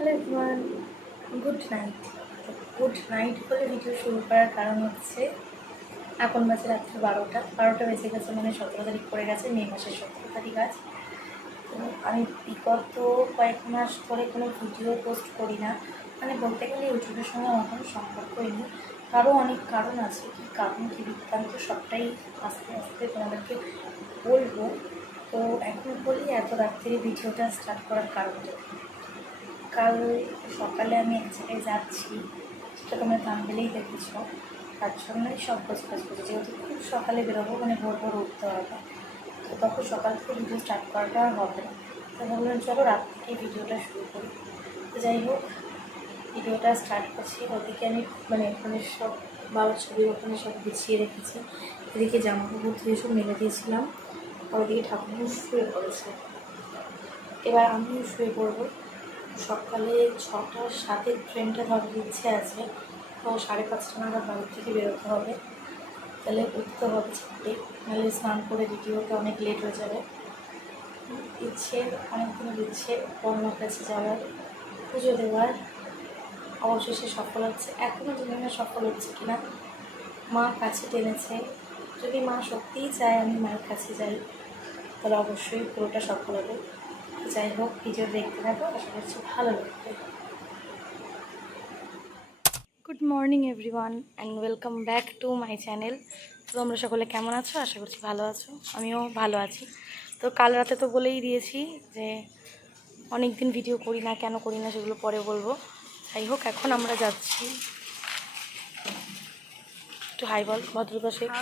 Hello everyone, good night. Good night বলে video শুরু করার কারণ হচ্ছে এখন বাজে রাত্রি 12টা বেজে গেছে, মানে 17 তারিখ পড়ে গেছে, মে মাসের 17 তারিখ আজ। তো আমি বিগত কয়েক মাস ধরে কোনো ভিডিও পোস্ট করি না, মানে বলতে গেলে ইউটিউবের সঙ্গে আমার কোনো সম্পর্কই নেই। তারও অনেক কারণ আছে, কী কারণ কী বৃত্তান্ত সবটাই আস্তে আস্তে তোমাদেরকে বলবো। তো এখন বলি এত রাত্রে ভিডিওটা স্টার্ট করার কারণটা। কাল সকালে আমি এক জায়গায় যাচ্ছি, সেটা তোমরা থাম্বনেইলেই দেখেছ। তার জন্যই সব গোছগাছ করছি, যেহেতু খুব সকালে বেরোবো, মানে ভোর ভোর উঠতে হবে, তো তখন সকাল থেকে ভিডিও স্টার্ট করাটা আর হবে না। তো ভাবলাম চলো রাত থেকে ভিডিওটা শুরু করি। তো যাই হোক, ভিডিওটা স্টার্ট করছি। ওদিকে আমি মানে ওখানে সব বাবার ছবির ওখানে সব গুছিয়ে রেখেছি, এদিকে জামাকাপড় ধুয়ে সব মেলে দিয়েছিলাম, আর ওদিকে ঠাকুর শুয়ে পড়েছে। এবার আমিও শুয়ে পড়বো। সকালে 6টা 7-এর ট্রেনটা ধরার ইচ্ছে আছে, তো 5:30 নাগাদ বাড়ির থেকে বেরোতে হবে। তাহলে উঠতে হবে চারটে, নাহলে স্নান করে ভিডিওতে অনেক লেট হয়ে যাবে। ইচ্ছে অনেকগুলো ইচ্ছে, বর্মার কাছে যাওয়ার, পুজো দেওয়ার, অবশেষে সফল হচ্ছে। এখনও জানি না সফল হচ্ছে কিনা, মা কাছে টেনেছে। যদি মা সত্যিই চায় আমি মায়ের কাছে যাই, তাহলে অবশ্যই পুরোটা সফল হবে। যাই হোক, ভিডিও দেখতে থাকো, আশা করছি ভালো লাগবে। Good morning everyone and welcome back to my channel. তো তোমরা সকলে কেমন আছো? আশা করছি ভালো আছো, আমিও ভালো আছি। তো কাল রাতে তো বলেই দিয়েছি যে অনেক দিন ভিডিও করি না, কেন করি না সেগুলো পরে বলবো। যাই হোক, এখন আমরা যাচ্ছি, একটু হাই বল ভদ্রতা শেখ।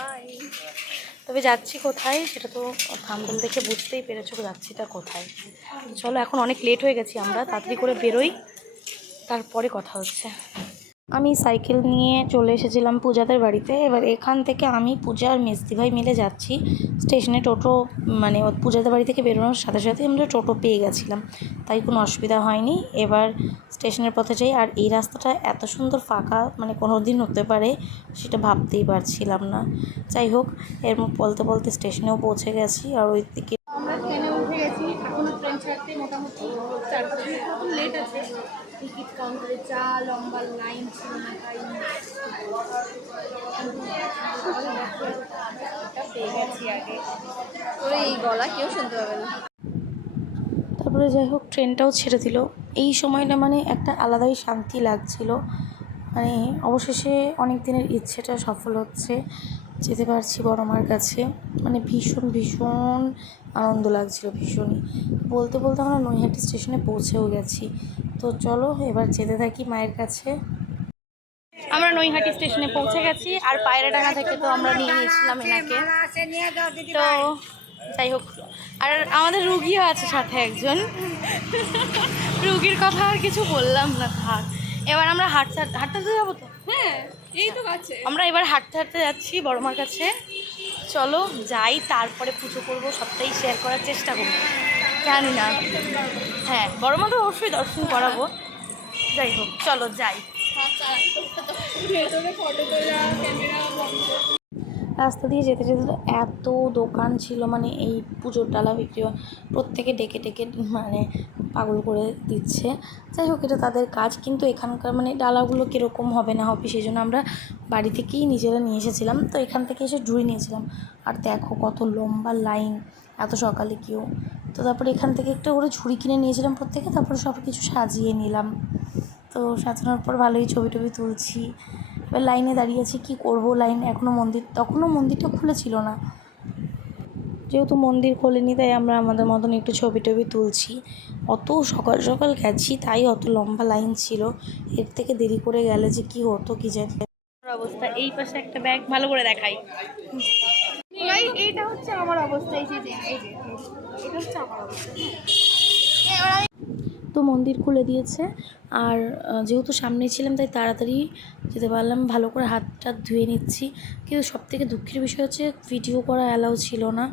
তবে যাচ্ছি কোথায় সেটা তো থাম্বনেল দেখে বুঝতেই পেরেছো যাচ্ছিটা কোথায়। চলো, এখন অনেক লেট হয়ে গেছি, আমরা তাড়াতাড়ি করে বেরোই, তারপরে কথা হচ্ছে। আমি সাইকেল নিয়ে চলে এসেছিলাম পূজাদের বাড়িতে। এবার এখান থেকে আমি পূজা আর মেজদি ভাই মিলে যাচ্ছি স্টেশনে। টোটো মানে পূজাদের বাড়ি থেকে বেরোনোর সাথে সাথে আমরা টোটো পেয়ে গেছিলাম, তাই কোনো অসুবিধা হয়নি। এবার স্টেশনের পথে যাই, আর এই রাস্তাটা এত সুন্দর ফাঁকা, মানে কোনো দিন হতে পারে সেটা ভাবতেই পারছিলাম না। যাই হোক, এর বলতে বলতে স্টেশনেও পৌঁছে গেছি। আর ওই দিকে আমরা ট্রেনে উঠে গেছি, এখনো ট্রেন ছাড়তে মোটামুটি 4-5 মিনিট মতন লেট আছে। টিকিট কাউন্টারে যা লম্বা লাইন ছিল না তাই পেয়ে গেছি আগে। তোর এই গলা কেউ শুনতে পাবে না। তারপরে যাই হোক, ট্রেনটাও ছেড়ে দিল। এই সময়টা মানে একটা আলাদাই শান্তি লাগছিল, মানে অবশেষে অনেক দিনের ইচ্ছেটা সফল হচ্ছে, যেতে পারছি বড় মার কাছে। মানে ভীষণ ভীষণ আনন্দ লাগছিল, ভীষণই। বলতে বলতে আমরা নৈহাটি স্টেশনে পৌঁছেও গেছি। তো চলো এবার যেতে থাকি মায়ের কাছে। আমরা নৈহাটি স্টেশনে পৌঁছে গেছি, আর পায়রাডাঙ্গা থেকে তো আমরা নিয়ে নিয়েছিলাম এনাকে। তো যাই হোক, আর আমাদের রুগীও আছে সাথে একজন, রুগীর কথা আর কিছু বললাম না, থাক। এবার আমরা হাঁটতে হাঁটতে যাবো তো। হ্যাঁ, এই তো কাছে। আমরা এবার হাঁটতে হাঁটতে যাচ্ছি বড়মার কাছে। চলো যাই, তারপরে পুজো করবো, সবটাই শেয়ার করার চেষ্টা করবো। জানি না, হ্যাঁ বড়মা তো অবশ্যই দর্শন করাবো। যাই হোক, চলো যাই। ভেতরে ফটো তোলা, ক্যামেরা বন্ধ। রাস্তা দিয়ে যেতে যেতে তো এত দোকান ছিল, মানে এই পুজোর ডালা বিক্রি হয়, প্রত্যেকে ডেকে ডেকে মানে পাগল করে দিচ্ছে। যাই হোক, এটা তাদের কাজ, কিন্তু এখানকার মানে ডালাগুলো কীরকম হবে না হবে সেই জন্য আমরা বাড়ি থেকেই নিজেরা নিয়ে এসেছিলাম। তো এখান থেকে এসে ঝুড়ি নিয়েছিলাম, আর দেখো কত লম্বা লাইন এত সকালে কেউ। তো তারপরে এখান থেকে একটা করে ঝুড়ি কিনে নিয়েছিলাম প্রত্যেকে, তারপরে সব কিছু সাজিয়ে নিলাম। তো সাজানোর পর ভালোই ছবি টবি তুলছি। এবার লাইনে দাঁড়িয়ে আছি, কী করবো, লাইন তখনও মন্দিরটা খুলেছিল না, যেহেতু মন্দির খোলেনি তাই আমরা আমাদের মতন একটু ছবি টবি তুলছি। অত সকাল সকাল গেছি তাই অত লম্বা লাইন ছিল, এর থেকে দেরি করে গেলে যে কি হতো কি জানি। অবস্থা এই পাশে একটা ব্যাগ, ভালো করে দেখাই। এইটা হচ্ছে আমার অবস্থা, এই যে এটা হচ্ছে আমার অবস্থা। তো মন্দির খুলে দিয়েছে, আর যেহেতু সামনে ছিলাম তাই তাড়াতাড়ি যেতে পারলাম। ভালো করে হাত টাত ধুয়ে নিচ্ছি, কিন্তু সবথেকে দুঃখের বিষয় হচ্ছে ভিডিও করা অ্যালাউ ছিল না।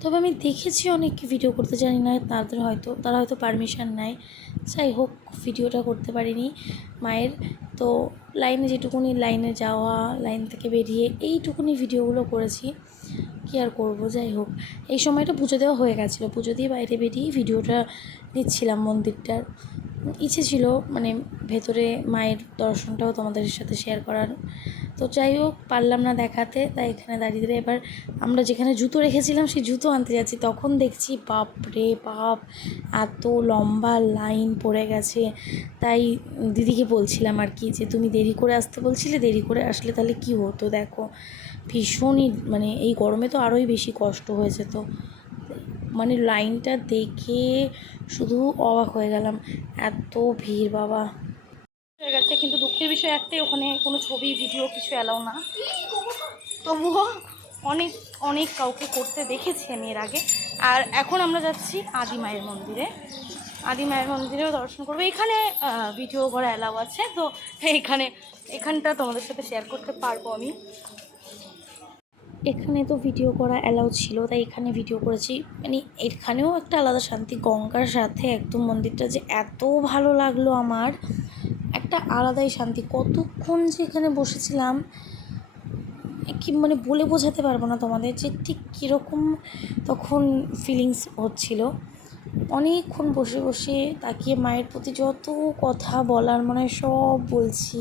তবে আমি দেখেছি অনেককে ভিডিও করতে, জানি না তারা হয়তো পারমিশন নেয়। যাই হোক, ভিডিওটা করতে পারিনি মায়ের। তো লাইনে যেটুকুনি লাইনে যাওয়া, লাইন থেকে বেরিয়ে এইটুকুনি ভিডিওগুলো করেছি, কী আর করবো। যাই হোক, এই সময়টা পুজো দেওয়া হয়ে গেছিলো, পুজো দিয়ে বাইরে বেরিয়েই ভিডিওটা নিচ্ছিলাম মন্দিরটার। ইচ্ছে ছিল মানে ভেতরে মায়ের দর্শনটাও তোমাদের সাথে শেয়ার করার। তো যাই হোক পারলাম না দেখাতে, তাই এখানে দাঁড়িয়ে দাঁড়িয়ে এবার আমরা যেখানে জুতো রেখেছিলাম সেই জুতো আনতে যাচ্ছি, তখন দেখছি বাপ রে বাপ এত লম্বা লাইন পড়ে গেছে। তাই দিদিকে বলছিলাম আর কি যে তুমি দেরি করে আসতে বলছিলে, দেরি করে আসলে তাহলে কি হতো, দেখো ভীষণই মানে এই গরমে তো আরোই বেশি কষ্ট হয়েছে। তো মানে লাইনটা দেখে শুধু অবাক হয়ে গেলাম, এত ভিড় বাবা হয়ে গেছে। কিন্তু দুঃখের বিষয় একটাই, ওখানে কোনো ছবি ভিডিও কিছু অ্যালাউ না, তবুও অনেক অনেক কাউকে করতে দেখেছি আমি এর আগে। আর এখন আমরা যাচ্ছি আদি মায়ের মন্দিরে, আদি মায়ের মন্দিরেও দর্শন করবো। এখানে ভিডিও করা অ্যালাউ আছে, তো এখানটা তোমাদের সাথে শেয়ার করতে পারবো আমি। এখানে তো ভিডিও করা অ্যালাউ ছিল, তাই এখানে ভিডিও করেছি। মানে এখানেও একটা আলাদা শান্তি, গঙ্গার সাথে একদম মন্দিরটা যে এত ভালো লাগলো আমার, একটা আলাদাই শান্তি। কতক্ষণ যে এখানে বসেছিলাম কি মানে বলে বোঝাতে পারবো না তোমাদের যে ঠিক কীরকম তখন ফিলিংস হচ্ছিল। অনেকক্ষণ বসে বসে তাকিয়ে মায়ের প্রতি যত কথা বলার মনে হয় সব বলছি।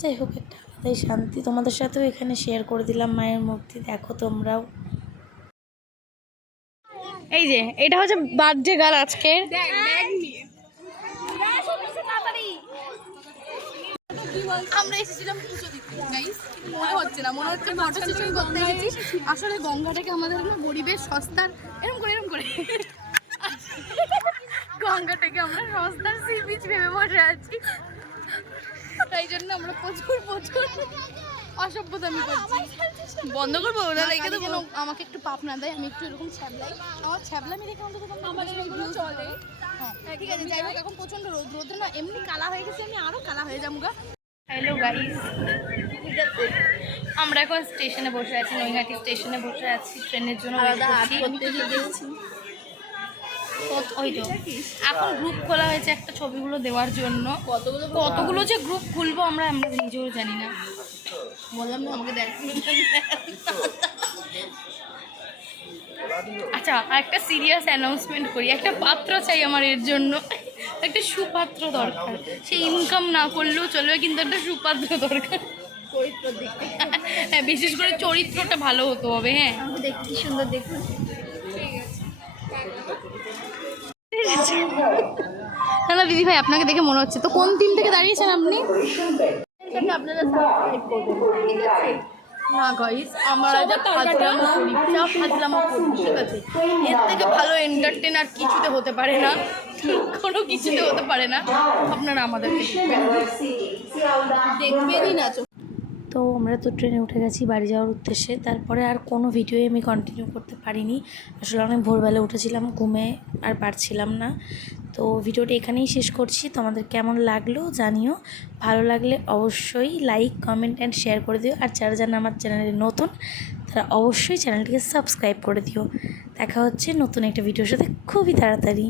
যাই হোক একটা আলাদাই শান্তি, তোমাদের সাথেও এখানে শেয়ার করে দিলাম মায়ের মূর্তি, দেখো তোমরাও। এই যে এটা হচ্ছে বার্থডে গার্ল আজকের। আমরা এসেছিলাম পুজো দিতে গাইস, মনে হচ্ছে না, মনে হচ্ছে ফটো সেশন করতে গেছি। আসলে গঙ্গাটাকে আমাদের না গরিবের সস্তার এরকম করে গঙ্গাটাকে আমরা সস্তার সি বিচ ভেবে বসে আছি। তাই জন্য আমরা প্রচুর অসভ্যতামি করছি। বন্ধ করবো ওরা রেখে দেবো, আমাকে একটু পাপ না দেয়, আমি একটু এরকম ছ্যাবলাই, আমার ছ্যাবলামি রেখে অন্তত আমার চলে। হ্যাঁ ঠিক আছে, যাই হোক এখন প্রচন্ড রোদ না, এমনি কালা হয়ে গেছে, আমি আরো কালা হয়ে যাবো গা। হ্যালো গাইস, আমরা এখন স্টেশনে বসে আছি, নৈহাটি স্টেশনে বসে আছি ট্রেনের জন্য ওই তো এখন গ্রুপ খোলা হয়েছে একটা ছবিগুলো দেওয়ার জন্য। কতগুলো যে গ্রুপ খুলবো আমরা নিজেও জানি না। বললাম না আমাকে দেখ। আচ্ছা আর একটা সিরিয়াস অ্যানাউন্সমেন্ট করি, একটা পাত্র চাই আমার এর জন্য, একটা সুপাত্র দরকার। সে ইনকাম না করলেও চলবে, কিন্তু একটা সুপাত্র দরকার। হ্যাঁ বিশেষ করে চরিত্রটা ভালো হতে হবে। হ্যাঁ দেখতে কি সুন্দর, দেখুন। না না দিদি ভাই আপনাকে দেখে মনে হচ্ছে। তো কোন টিম থেকে দাঁড়িয়েছেন আপনি? আপনারা সাবস্ক্রাইব করবেন, ঠিক আছে? না গাইস আমরা ফাজলামো করি, ঠিক আছে? এর থেকে ভালো এন্টারটেন আর কিছুতে হতে পারে না, কোনো কিছুতে হতে পারে না। আপনারা আমাদেরকে দেখবেনই না। তো আমরা তো ট্রেনে উঠে গেছি বাড়ি যাওয়ার উদ্দেশ্যে। তারপরে আর কোনো ভিডিওই আমি কন্টিনিউ করতে পারিনি, আসলে অনেক ভোরবেলা উঠেছিলাম, ঘুমে আর পারছিলাম না। তো ভিডিওটা এখানেই শেষ করছি। তোমাদের কেমন লাগলো জানিও, ভালো লাগলে অবশ্যই লাইক কমেন্ট অ্যান্ড শেয়ার করে দিও। আর যারা যারা আমার চ্যানেলে নতুন তারা অবশ্যই চ্যানেলটিকে সাবস্ক্রাইব করে দিও। দেখা হচ্ছে নতুন একটা ভিডিওর সাথে খুবই তাড়াতাড়ি।